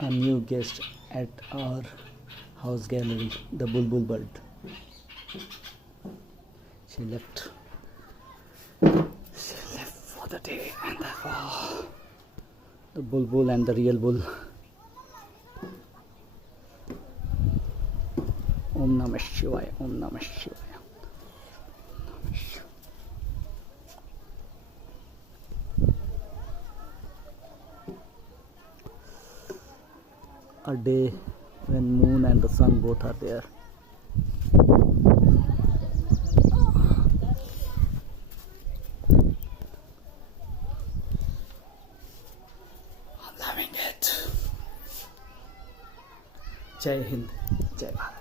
a new guest at our house gallery, the bulbul bird. She left. She left for the day, and the bulbul and the real bull. Om Namah Shivaya. Om Namah Shivaya. A day when moon and the sun both are there. I'm loving it. Jai Hind, Jai Bharat.